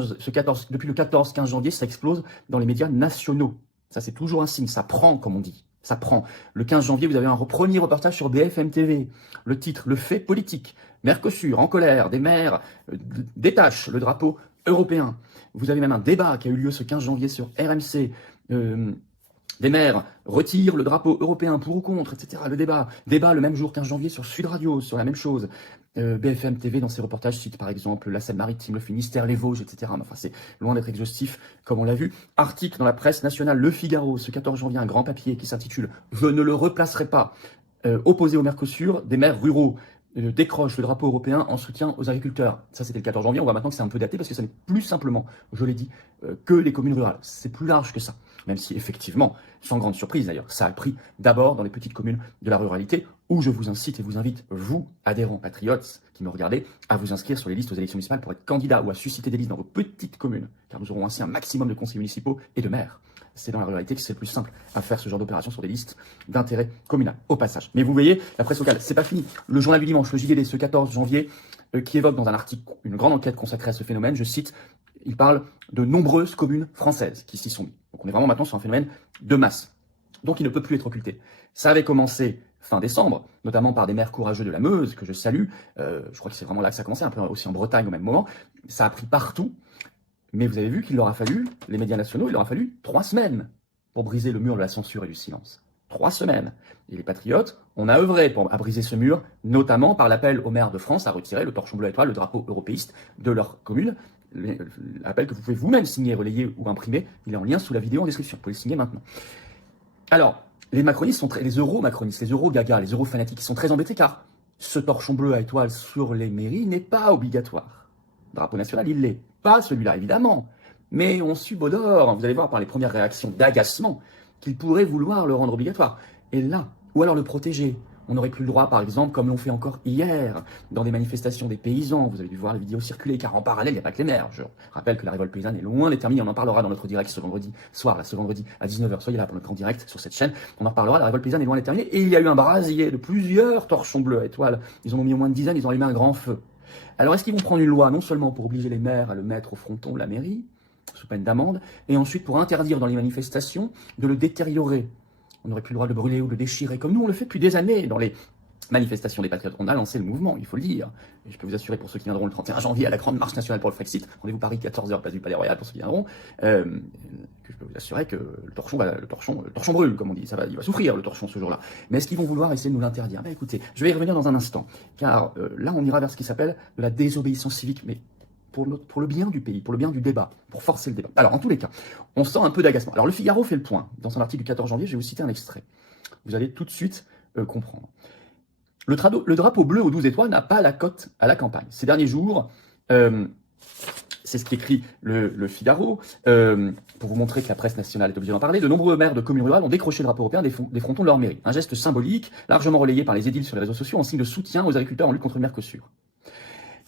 depuis le 14-15 janvier, ça explose dans les médias nationaux. Ça, c'est toujours un signe. Ça prend, comme on dit. Ça prend. Le 15 janvier, vous avez un premier reportage sur BFM TV. Le titre, le fait politique. Mercosur, en colère, des maires détachent le drapeau européen. Vous avez même un débat qui a eu lieu ce 15 janvier sur RMC. Des maires retirent le drapeau européen pour ou contre, etc. Le débat le même jour, 15 janvier, sur Sud Radio, sur la même chose. BFM TV, dans ses reportages, cite par exemple la Seine-Maritime, le Finistère, les Vosges, etc. Mais enfin, c'est loin d'être exhaustif, comme on l'a vu. Article dans la presse nationale, Le Figaro, ce 14 janvier, un grand papier qui s'intitule « Je ne le replacerai pas ». Opposé au Mercosur, des maires ruraux décrochent le drapeau européen en soutien aux agriculteurs. Ça, c'était le 14 janvier. On voit maintenant que c'est un peu daté parce que ça n'est plus simplement, je l'ai dit, que les communes rurales. C'est plus large que ça. Même si, effectivement, sans grande surprise d'ailleurs, ça a pris d'abord dans les petites communes de la ruralité, où je vous incite et vous invite, vous, adhérents patriotes qui me regardez, à vous inscrire sur les listes aux élections municipales pour être candidat ou à susciter des listes dans vos petites communes, car nous aurons ainsi un maximum de conseillers municipaux et de maires. C'est dans la ruralité que c'est le plus simple à faire ce genre d'opération sur des listes d'intérêt communal, au passage. Mais vous voyez, la presse locale, c'est pas fini. Le journal du dimanche, le JDD, ce 14 janvier, qui évoque dans un article une grande enquête consacrée à ce phénomène, je cite, il parle de nombreuses communes françaises qui s'y sont mises. Donc on est vraiment maintenant sur un phénomène de masse. Donc il ne peut plus être occulté. Ça avait commencé fin décembre, notamment par des maires courageux de la Meuse, que je salue. Je crois que c'est vraiment là que ça a commencé, un peu aussi en Bretagne au même moment. Ça a pris partout. Mais vous avez vu qu'il leur a fallu, les médias nationaux, il leur a fallu 3 semaines pour briser le mur de la censure et du silence. 3 semaines. Et les patriotes, on a œuvré à briser ce mur, notamment par l'appel aux maires de France à retirer le torchon bleu étoile, le drapeau européiste de leur commune. L'appel que vous pouvez vous-même signer, relayer ou imprimer, il est en lien sous la vidéo en description. Vous pouvez le signer maintenant. Alors, les macronistes sont les euro-macronistes, les euro-gaga, les euro-fanatiques, ils sont très embêtés car ce torchon bleu à étoile sur les mairies n'est pas obligatoire. Le drapeau national, il l'est. Pas celui-là, évidemment. Mais on subodore, vous allez voir par les premières réactions d'agacement, qu'ils pourraient vouloir le rendre obligatoire. Et là, ou alors le protéger. On n'aurait plus le droit, par exemple, comme l'ont fait encore hier, dans des manifestations des paysans. Vous avez dû voir les vidéos circuler, car en parallèle, il n'y a pas que les maires. Je rappelle que la révolte paysanne est loin d'être terminée. On en parlera dans notre direct ce vendredi soir, ce vendredi à 19h. Soyez là pour notre grand direct sur cette chaîne. On en reparlera. La révolte paysanne est loin d'être terminée. Et il y a eu un brasier de plusieurs torchons bleus à étoiles. Ils en ont mis au moins une dizaine, ils ont allumé un grand feu. Alors, est-ce qu'ils vont prendre une loi, non seulement pour obliger les maires à le mettre au fronton de la mairie, sous peine d'amende, et ensuite pour interdire dans les manifestations de le détériorer? On n'aurait plus le droit de le brûler ou de le déchirer, comme nous on le fait depuis des années dans les manifestations des patriotes. On a lancé le mouvement, il faut le dire. Et je peux vous assurer, pour ceux qui viendront le 31 janvier à la grande marche nationale pour le Frexit, rendez-vous Paris 14h, place du Palais Royal pour ceux qui viendront, que je peux vous assurer que le torchon brûle, comme on dit. Il va souffrir le torchon ce jour-là. Mais est-ce qu'ils vont vouloir essayer de nous l'interdire? Ben écoutez, je vais y revenir dans un instant, car là on ira vers ce qui s'appelle de la désobéissance civique, mais pour le bien du pays, pour le bien du débat, pour forcer le débat. Alors, en tous les cas, on sent un peu d'agacement. Alors, Le Figaro fait le point. Dans son article du 14 janvier, je vais vous citer un extrait. Vous allez tout de suite comprendre. Le drapeau bleu aux 12 étoiles n'a pas la cote à la campagne. Ces derniers jours, c'est ce qu'écrit le Figaro, pour vous montrer que la presse nationale est obligée d'en parler. De nombreux maires de communes rurales ont décroché le drapeau européen des frontons de leur mairie. Un geste symbolique, largement relayé par les édiles sur les réseaux sociaux, en signe de soutien aux agriculteurs en lutte contre le Mercosur.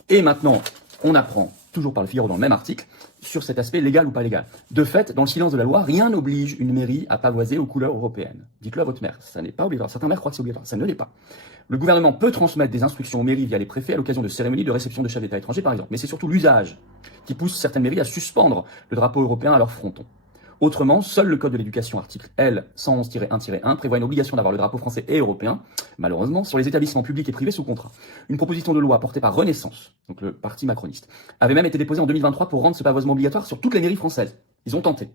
Et maintenant, on apprend, toujours par le Figaro dans le même article, sur cet aspect légal ou pas légal. De fait, dans le silence de la loi, rien n'oblige une mairie à pavoiser aux couleurs européennes. Dites-le à votre maire, ça n'est pas obligatoire. Certains maires croient que c'est obligatoire, ça ne l'est pas. Le gouvernement peut transmettre des instructions aux mairies via les préfets à l'occasion de cérémonies de réception de chefs d'État étrangers, par exemple. Mais c'est surtout l'usage qui pousse certaines mairies à suspendre le drapeau européen à leur fronton. Autrement, seul le Code de l'éducation, article L 111-1-1, prévoit une obligation d'avoir le drapeau français et européen, malheureusement, sur les établissements publics et privés sous contrat. Une proposition de loi portée par Renaissance, donc le parti macroniste, avait même été déposée en 2023 pour rendre ce pavoisement obligatoire sur toutes les mairies françaises. Ils ont tenté.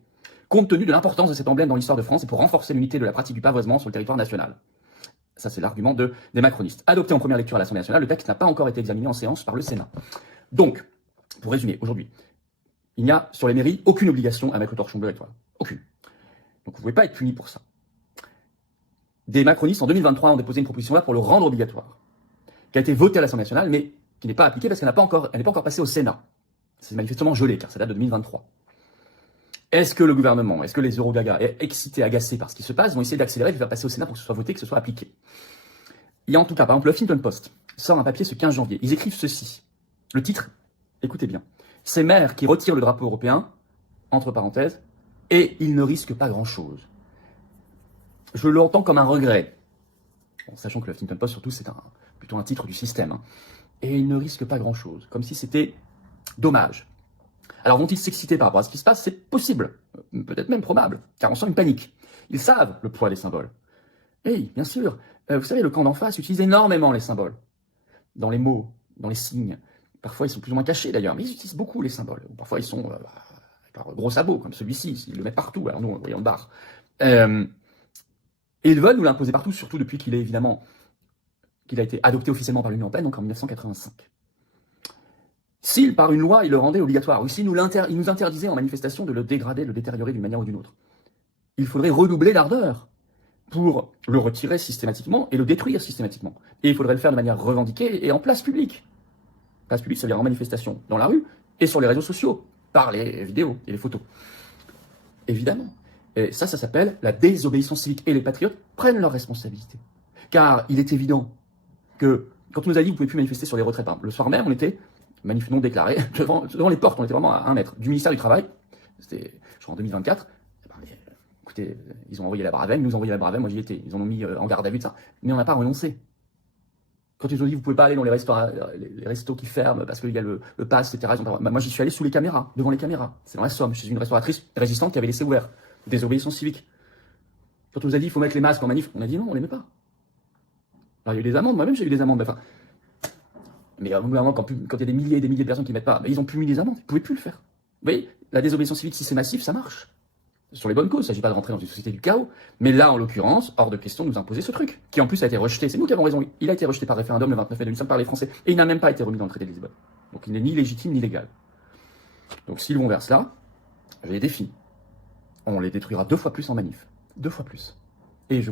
Compte tenu de l'importance de cet emblème dans l'histoire de France et pour renforcer l'unité de la pratique du pavoisement sur le territoire national. Ça, c'est l'argument des macronistes. Adopté en première lecture à l'Assemblée nationale, le texte n'a pas encore été examiné en séance par le Sénat. Donc, pour résumer, aujourd'hui, il n'y a sur les mairies aucune obligation à mettre le torchon bleu étoile. Aucune. Donc vous ne pouvez pas être puni pour ça. Des macronistes en 2023 ont déposé une proposition là pour le rendre obligatoire, qui a été votée à l'Assemblée nationale, mais qui n'est pas appliquée parce qu'elle n'est pas encore passée au Sénat. C'est manifestement gelé, car ça date de 2023. Est-ce que le gouvernement, est-ce que les eurogagas, excités, agacés par ce qui se passe, vont essayer d'accélérer et de faire passer au Sénat pour que ce soit voté, que ce soit appliqué? Il y a en tout cas, par exemple, le Huffington Post sort un papier ce 15 janvier. Ils écrivent ceci. Le titre, écoutez bien. Ces maires qui retirent le drapeau européen, entre parenthèses, et ils ne risquent pas grand-chose. Je l'entends comme un regret. Bon, sachant que le Huffington Post, surtout, c'est plutôt un titre du système. Hein. Et ils ne risquent pas grand-chose. Comme si c'était dommage. Alors vont-ils s'exciter par rapport à ce qui se passe? C'est possible, peut-être même probable, car on sent une panique. Ils savent le poids des symboles. Oui, bien sûr. Vous savez, le camp d'en face utilise énormément les symboles. Dans les mots, dans les signes. Parfois, ils sont plus ou moins cachés d'ailleurs, mais ils utilisent beaucoup les symboles. Parfois, ils sont par gros sabots, comme celui-ci. Ils le mettent partout. Alors nous, on le barre. Et ils veulent nous l'imposer partout, surtout depuis qu'il a été adopté officiellement par l'Union européenne, donc en 1985. S'il, par une loi, il le rendait obligatoire, ou s'il nous interdisait en manifestation de le dégrader, de le détériorer d'une manière ou d'une autre, il faudrait redoubler l'ardeur pour le retirer systématiquement et le détruire systématiquement. Et il faudrait le faire de manière revendiquée et en place publique. Place publique, ça veut dire en manifestation, dans la rue et sur les réseaux sociaux, par les vidéos et les photos. Évidemment. Et ça s'appelle la désobéissance civique. Et les patriotes prennent leurs responsabilités. Car il est évident que, quand on nous a dit que vous ne pouvez plus manifester sur les retraites, le soir même, on était manif non déclaré devant les portes, on était vraiment à 1 mètre du ministère du Travail. C'était, je crois, en 2024. Écoutez, ils ont envoyé la Bravem, ils nous ont envoyé la Bravem, moi j'y étais. Ils en ont mis en garde à vue de ça. Mais on n'a pas renoncé. Quand ils ont dit vous pouvez pas aller dans les restos qui ferment parce qu'il y a le pass, etc. Moi j'y suis allé sous les caméras, devant les caméras. C'est dans la Somme, chez une restauratrice résistante qui avait laissé ouvert. Désobéissance civique. Quand on nous a dit il faut mettre les masques en manif, on a dit non, on les met pas. Alors il y a eu des amendes, moi-même j'ai eu des amendes. Enfin, mais au bout d'un moment, quand il y a des milliers et des milliers de personnes qui ne mettent pas, ils ont pu mis des amendes, ils ne pouvaient plus le faire. Vous voyez, la désobéissance civique, si c'est massif, ça marche. Sur les bonnes causes, il ne s'agit pas de rentrer dans une société du chaos. Mais là, en l'occurrence, hors de question de nous imposer ce truc, qui en plus a été rejeté. C'est nous qui avons raison. Il a été rejeté par référendum le 29 mai 2005 par les Français. Et il n'a même pas été remis dans le traité de Lisbonne. Donc il n'est ni légitime ni légal. Donc s'ils vont vers cela, je les défie. On les détruira 2 fois plus en manif. 2 fois plus. Et je